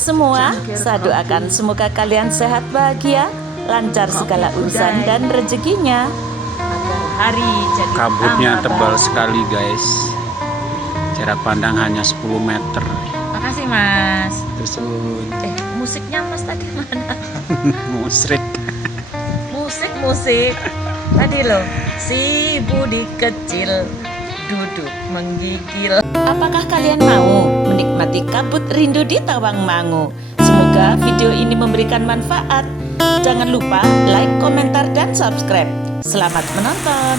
semua, saya doakan semoga kalian sehat bahagia, lancar segala urusan dan rezekinya. Hari jadi Kabutnya tebal sekali guys. Jarak pandang hanya 10 meter. Makasih Mas. Terus Musiknya Mas tadi mana? musrik. Musik tadi loh. Si Budi kecil duduk menggigil. Apakah kalian mau menikmati kabut rindu di Tawangmangu? Semoga video ini memberikan manfaat. Jangan lupa like, komentar, dan subscribe. Selamat menonton.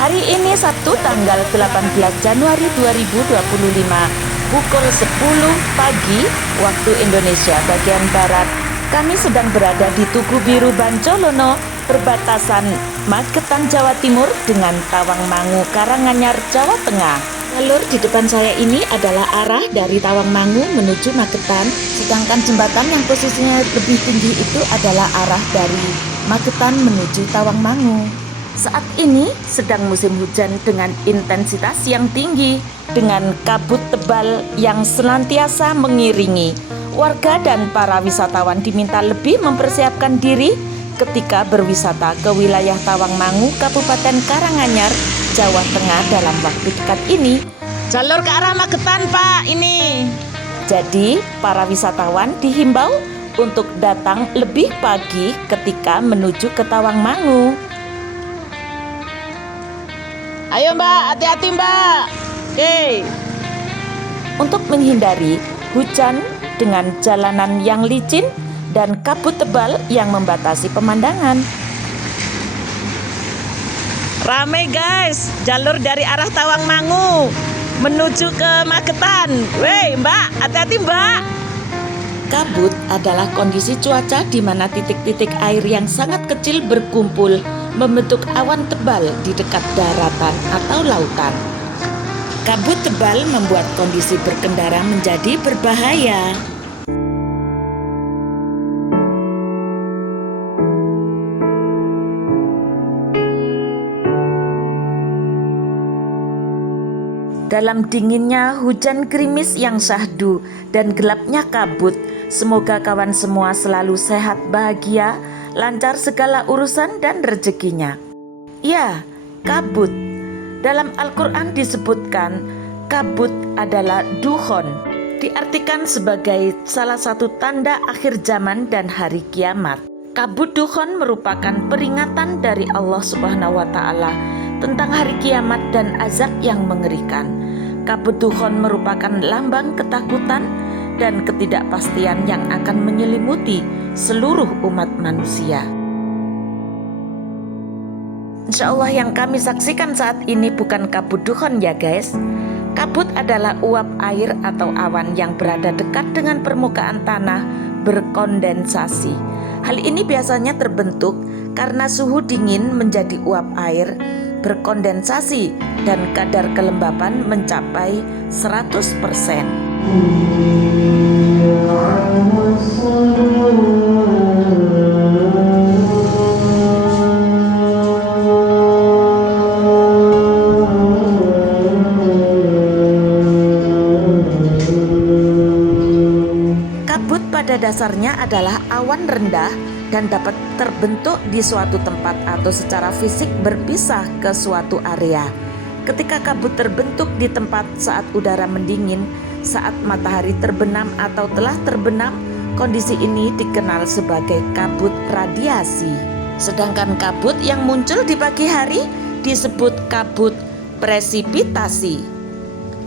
Hari ini Sabtu tanggal 18 Januari 2025 pukul 10 pagi waktu Indonesia bagian Barat. Kami sedang berada di Tugu Biru Bancolono, perbatasan Magetan Jawa Timur dengan Tawangmangu Karanganyar Jawa Tengah. Jalur di depan saya ini adalah arah dari Tawangmangu menuju Magetan, sedangkan jembatan yang posisinya lebih tinggi itu adalah arah dari Magetan menuju Tawangmangu. Saat ini sedang musim hujan dengan intensitas yang tinggi, dengan kabut tebal yang senantiasa mengiringi. Warga dan para wisatawan diminta lebih mempersiapkan diri ketika berwisata ke wilayah Tawangmangu, Kabupaten Karanganyar, Jawa Tengah dalam waktu dekat ini. Jalur ke arah Magetan Pak ini. Jadi para wisatawan dihimbau untuk datang lebih pagi ketika menuju ke Tawangmangu. Ayo Mbak, hati-hati Mbak. Oke. Untuk menghindari hujan dengan jalanan yang licin dan kabut tebal yang membatasi pemandangan. Rame guys, jalur dari arah Tawangmangu menuju ke Magetan. Weh Mbak, hati-hati Mbak. Kabut adalah kondisi cuaca di mana titik-titik air yang sangat kecil berkumpul membentuk awan tebal di dekat daratan atau lautan. Kabut tebal membuat kondisi berkendara menjadi berbahaya. Dalam dinginnya hujan gerimis yang syahdu dan gelapnya kabut, semoga kawan semua selalu sehat bahagia, lancar segala urusan dan rezekinya. Ya, kabut. Dalam Al-Quran disebutkan kabut adalah dukhon, diartikan sebagai salah satu tanda akhir zaman dan hari kiamat. Kabut dukhon merupakan peringatan dari Allah Subhanahu wa Ta'ala tentang hari kiamat dan azab yang mengerikan. Kabut dukhon merupakan lambang ketakutan dan ketidakpastian yang akan menyelimuti seluruh umat manusia. Insya Allah yang kami saksikan saat ini bukan kabut dukhon ya guys. Kabut adalah uap air atau awan yang berada dekat dengan permukaan tanah berkondensasi. Hal ini biasanya terbentuk karena suhu dingin menjadi uap air berkondensasi dan kadar kelembapan mencapai 100%. Kabut pada dasarnya adalah awan rendah dan dapat terbentuk di suatu tempat atau secara fisik berpisah ke suatu area. Ketika kabut terbentuk di tempat saat udara mendingin, saat matahari terbenam atau telah terbenam, kondisi ini dikenal sebagai kabut radiasi. Sedangkan kabut yang muncul di pagi hari disebut kabut presipitasi.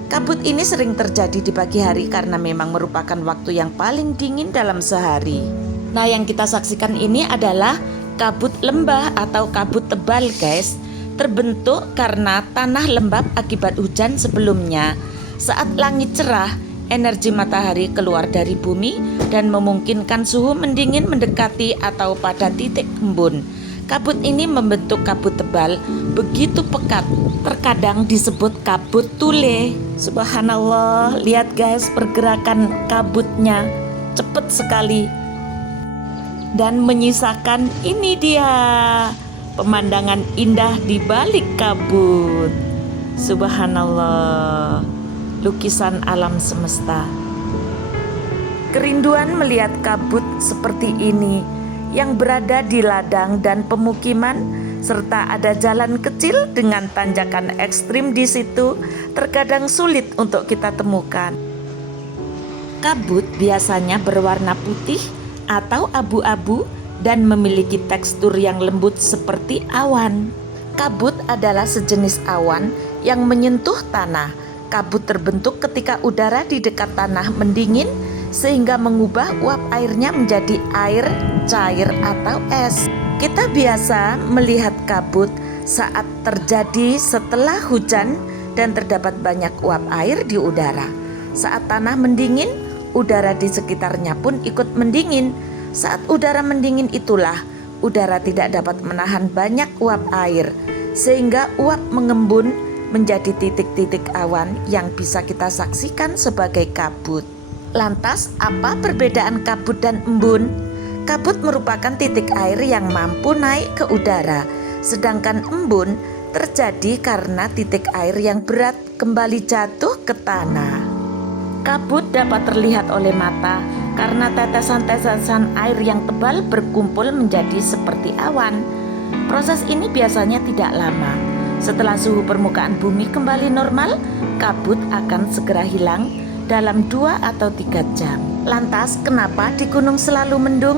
Kabut ini sering terjadi di pagi hari karena memang merupakan waktu yang paling dingin dalam sehari. Nah, yang kita saksikan ini adalah kabut lembah atau kabut tebal guys. Terbentuk karena tanah lembab akibat hujan sebelumnya. Saat langit cerah, energi matahari keluar dari bumi dan memungkinkan suhu mendingin mendekati atau pada titik embun. Kabut ini membentuk kabut tebal begitu pekat, terkadang disebut kabut tule. Subhanallah, lihat guys pergerakan kabutnya cepat sekali. Dan menyisakan ini dia pemandangan indah di balik kabut. Subhanallah, lukisan alam semesta. Kerinduan melihat kabut seperti ini yang berada di ladang dan pemukiman, serta ada jalan kecil dengan tanjakan ekstrim di situ, terkadang sulit untuk kita temukan. Kabut biasanya berwarna putih atau abu-abu dan memiliki tekstur yang lembut seperti awan. Kabut adalah sejenis awan yang menyentuh tanah. Kabut terbentuk ketika udara di dekat tanah mendingin sehingga mengubah uap airnya menjadi air, cair atau es. Kita biasa melihat kabut saat terjadi setelah hujan dan terdapat banyak uap air di udara. Saat tanah mendingin, udara di sekitarnya pun ikut mendingin. Saat udara mendingin itulah udara tidak dapat menahan banyak uap air, sehingga uap mengembun menjadi titik-titik awan yang bisa kita saksikan sebagai kabut. Lantas, apa perbedaan kabut dan embun? Kabut merupakan titik air yang mampu naik ke udara, sedangkan embun terjadi karena titik air yang berat kembali jatuh ke tanah. Kabut dapat terlihat oleh mata karena tetesan-tetesan air yang tebal berkumpul menjadi seperti awan. Proses ini biasanya tidak lama. Setelah suhu permukaan bumi kembali normal, kabut akan segera hilang dalam 2 atau 3 jam. Lantas, kenapa di gunung selalu mendung?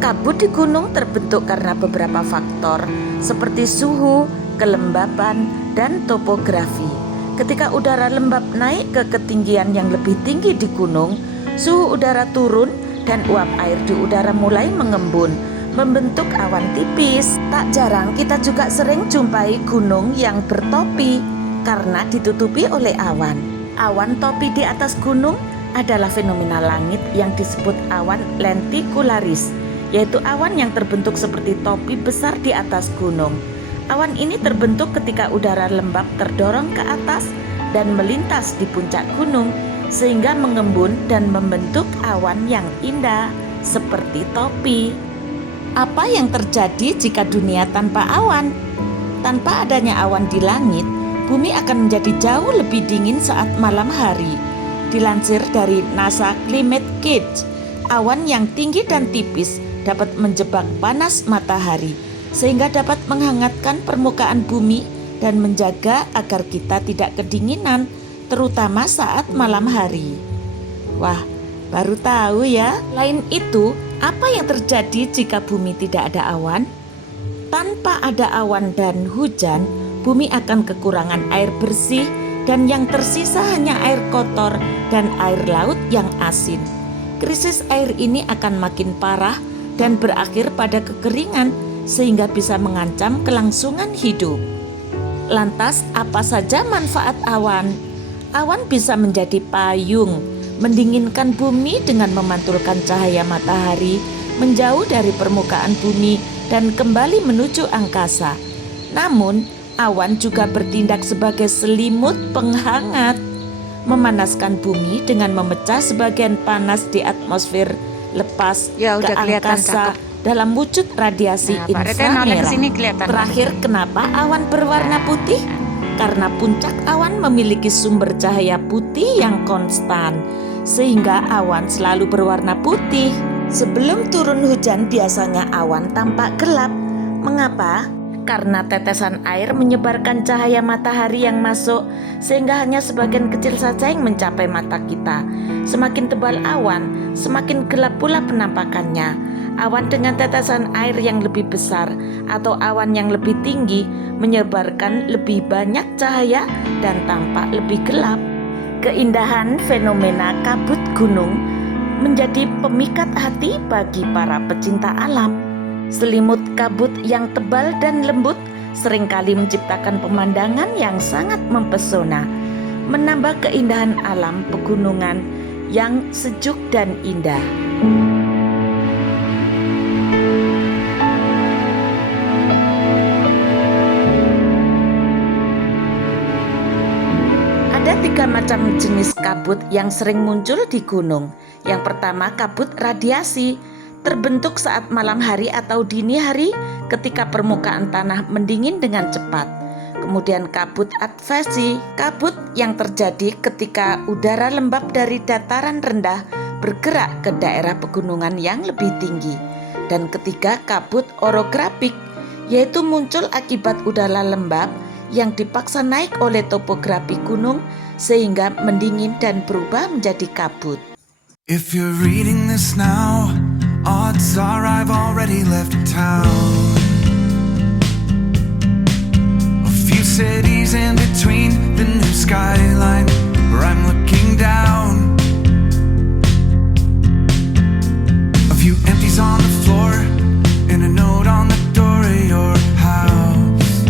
Kabut di gunung terbentuk karena beberapa faktor seperti suhu, kelembapan, dan topografi. Ketika udara lembab naik ke ketinggian yang lebih tinggi di gunung, suhu udara turun dan uap air di udara mulai mengembun, membentuk awan tipis. Tak jarang kita juga sering jumpai gunung yang bertopi karena ditutupi oleh awan. Awan topi di atas gunung adalah fenomena langit yang disebut awan lentikularis, yaitu awan yang terbentuk seperti topi besar di atas gunung. Awan ini terbentuk ketika udara lembab terdorong ke atas dan melintas di puncak gunung, sehingga mengembun dan membentuk awan yang indah seperti topi. Apa yang terjadi jika dunia tanpa awan? Tanpa adanya awan di langit, bumi akan menjadi jauh lebih dingin saat malam hari. Dilansir dari NASA Climate Gauge, awan yang tinggi dan tipis dapat menjebak panas matahari, sehingga dapat menghangatkan permukaan bumi dan menjaga agar kita tidak kedinginan, terutama saat malam hari. Wah, baru tahu ya. Lain itu, apa yang terjadi jika bumi tidak ada awan? Tanpa ada awan dan hujan, bumi akan kekurangan air bersih dan yang tersisa hanya air kotor dan air laut yang asin. Krisis air ini akan makin parah dan berakhir pada kekeringan sehingga bisa mengancam kelangsungan hidup. Lantas, apa saja manfaat awan? Awan bisa menjadi payung, mendinginkan bumi dengan memantulkan cahaya matahari menjauh dari permukaan bumi dan kembali menuju angkasa. Namun, awan juga bertindak sebagai selimut penghangat, memanaskan bumi dengan memecah sebagian panas di atmosfer lepas ke angkasa dalam wujud radiasi inframerah. Terakhir, kenapa awan berwarna putih? Karena puncak awan memiliki sumber cahaya putih yang konstan, sehingga awan selalu berwarna putih. Sebelum turun hujan biasanya awan tampak gelap. Mengapa? Karena tetesan air menyebarkan cahaya matahari yang masuk, sehingga hanya sebagian kecil saja yang mencapai mata kita. Semakin tebal awan, semakin gelap pula penampakannya. Awan dengan tetesan air yang lebih besar atau awan yang lebih tinggi menyebarkan lebih banyak cahaya dan tampak lebih gelap. Keindahan fenomena kabut gunung menjadi pemikat hati bagi para pecinta alam. Selimut kabut yang tebal dan lembut seringkali menciptakan pemandangan yang sangat mempesona, menambah keindahan alam pegunungan yang sejuk dan indah. Ada 3 macam jenis kabut yang sering muncul di gunung. Yang pertama, kabut radiasi, terbentuk saat malam hari atau dini hari ketika permukaan tanah mendingin dengan cepat. Kemudian kabut advesi, kabut yang terjadi ketika udara lembab dari dataran rendah bergerak ke daerah pegunungan yang lebih tinggi. Dan ketiga, kabut orografik, yaitu muncul akibat udara lembab yang dipaksa naik oleh topografi gunung sehingga mendingin dan berubah menjadi kabut. If you're reading this now, odds are I've already left town. A few cities in between the new skyline where I'm looking down. A few empties on the floor and a note on the door of your house.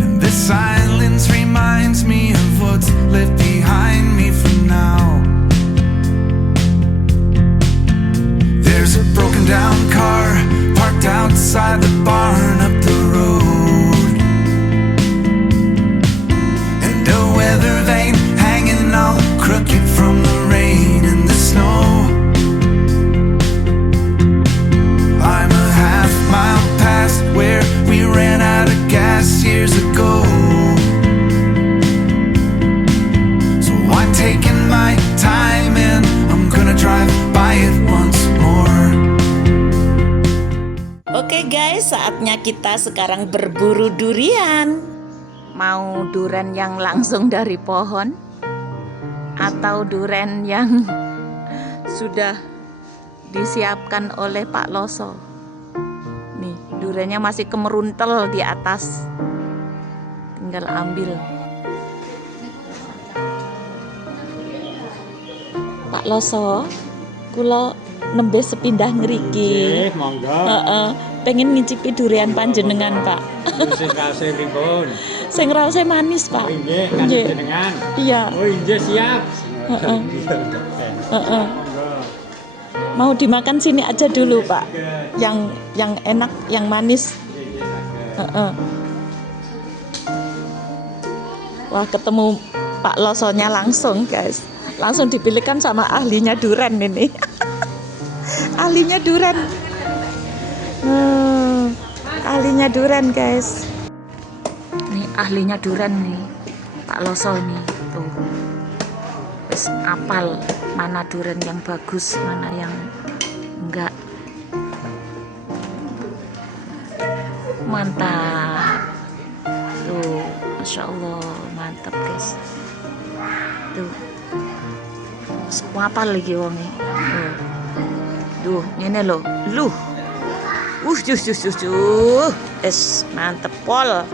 And this silence reminds me of what's left behind me for now. There's a broken down car parked outside the barn up the road, and a weather vane hanging all crooked from the rain and the snow. I'm a half mile past where we ran out of gas years ago, so I'm taking my time and I'm gonna drive by it once more. Oke guys, saatnya kita sekarang berburu durian. Mau durian yang langsung dari pohon atau durian yang sudah disiapkan oleh Pak Loso. Nih, duriannya masih kemeruntel di atas. Tinggal ambil. Pak Loso, kula nembe sepindah ngriki. Monggo. Pengen ngicipi durian panjenengan, Pak. Sing rasa pripun? Sing rasa manis, Pak. Nggih, Nggih. jenengan. Iya. Oh, nggih siap. Heeh. Heeh. Mau dimakan sini aja dulu, Pak. Yang enak, yang manis. Heeh. Wah, ketemu Pak Losonya langsung, guys. Langsung dipilihkan sama ahlinya duren ini. Ahlinya duren. Ahlinya duren, guys. Nih ahlinya duren nih, Pak Loso nih. Tuh. Wis apal mana duren yang bagus, mana yang enggak. Mantap. Tuh, Masya Allah, mantap guys. Tuh. Apal lagi wonge. Tuh, ngene lho. Luh. Mantep pol.